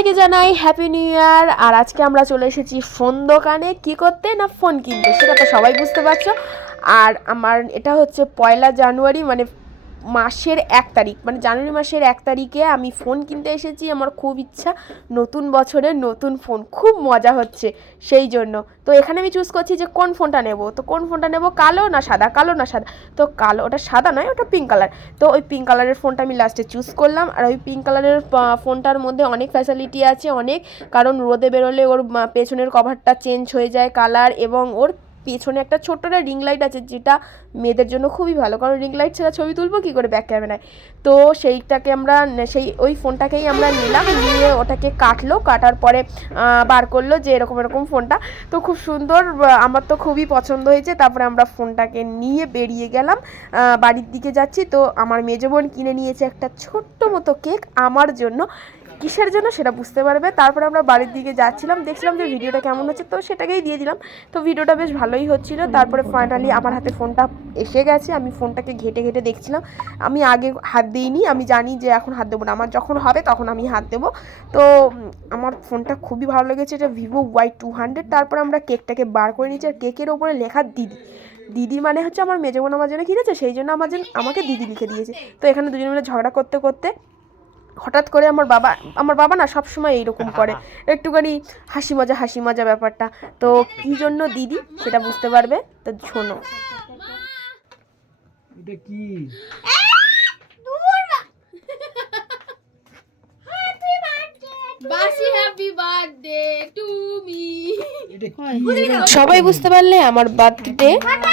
সবাইকে জানাই happy new year. আর আজকে আমরা চলে এসেছি ফোন দোকানে কি করতে না ফোন কিনতে, সেটা তো সবাই বুঝতে পারছো। আর আমার এটা হচ্ছে 1 জানুয়ারি, মানে মাসের 1 তারিখ, মানে জানুয়ারি মাসের 1 তারিখে আমি ফোন কিনতে এসেছি। আমার খুব ইচ্ছা নতুন বছরের নতুন ফোন, খুব মজা হচ্ছে সেই জন্য। তো এখানে আমি চুজ করছি যে কোন ফোনটা নেব। তো কোন ফোনটা নেব, কালো না সাদা, কালো না সাদা। তো কালো, ওটা সাদা নয়, ওটা পিঙ্ক কালার। তো ওই পিঙ্ক কালারের ফোনটা আমি লাস্টে চুজ করলাম। আর ওই পিঙ্ক কালারের ফোনটার মধ্যে অনেক ফ্যাসিলিটি আছে, অনেক। কারণ রোদে বেরোলে ওর পেছনের কভারটা চেঞ্জ হয়ে যায় কালার, এবং ওর পেছনে একটা ছোট্ট একটা রিং লাইট আছে, যেটা মেয়েদের জন্য খুবই ভালো, কারণ রিং লাইট ছাড়া ছবি তুলবো কী করে ব্যাক ক্যামেরায়। তো সেইটাকে আমরা ওই ফোনটাকেই আমরা নিলাম, নিয়ে ওটাকে কাটার পরে বার করলো যে এরকম এরকম ফোনটা। তো খুব সুন্দর, আমার তো খুবই পছন্দ হয়েছে। তারপরে আমরা ফোনটাকে নিয়ে বেরিয়ে গেলাম, বাড়ির দিকে যাচ্ছি। তো আমার মেজো বোন কিনে নিয়েছে একটা ছোট্ট মতো কেক আমার জন্য, কিসের জন্য সেটা বুঝতে পারবে। তারপরে আমরা বাড়ির দিকে যাচ্ছিলাম, দেখছিলাম যে ভিডিওটা কেমন হচ্ছে, তো সেটাকেই দিয়ে দিলাম। তো ভিডিওটা বেশ ভালোই হচ্ছিলো। তারপরে ফাইনালি আমার হাতে ফোনটা এসে গেছে। আমি ফোনটাকে ঘেটে ঘেটে দেখছিলাম। আমি আগে হাত দিইনি, আমি জানি যে এখন হাত দেবো না, আমার যখন হবে তখন আমি হাত দেবো। তো আমার ফোনটা খুবই ভালো লেগেছে, এটা Vivo Y200। তারপর আমরা কেকটাকে বার করে নিয়েছি, আর কেকের ওপরে লেখা দিদি। দিদি মানে হচ্ছে আমার মেজো বোন আমার জন্য কিনেছে, সেই জন্য আমাকে দিদি লিখে দিয়েছে। তো এখানে দুজন মিলে ঝগড়া করতে করতে হঠাৎ করে আমার বাবা না সবসময় এইরকম করে, একটুখানি হাসি মজা ব্যাপারটা। তো কী জন্য দিদি সেটা বুঝতে পারবে, তো শোনো। এটা কি? সবাই বুঝতে পারলে আমার বার্থডে।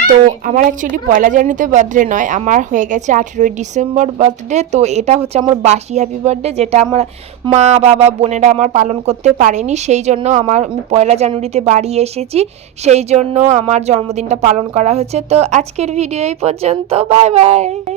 তো আমার অ্যাকচুয়ালি 1 জানুয়ারিতে বার্থডে নয়, আমার হয়ে গেছে 18 ডিসেম্বর বার্থডে। তো এটা হচ্ছে আমার বাসি হ্যাপি বার্থডে, যেটা আমার মা বাবা বোনেরা আমার পালন করতে পারেনি, সেই জন্য আমি 1 জানুয়ারিতে বাড়ি এসেছি, সেই জন্য আমার জন্মদিনটা পালন করা হচ্ছে। তো আজকের ভিডিও এই পর্যন্ত, বাই বাই।